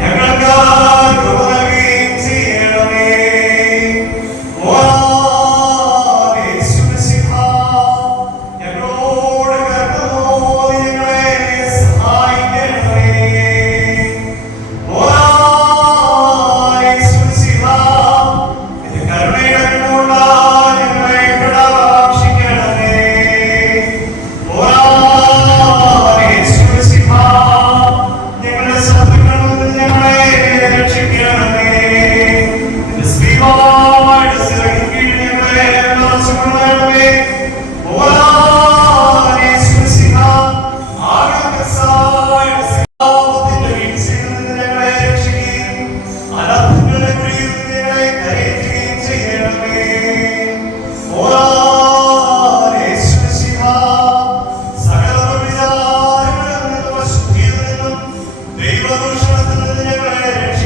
ഞങ്ങൾക്ക് കൃപ നൽകുകയും ചെയ്യണമേ. ആഘോഷങ്ങളെ വളരെ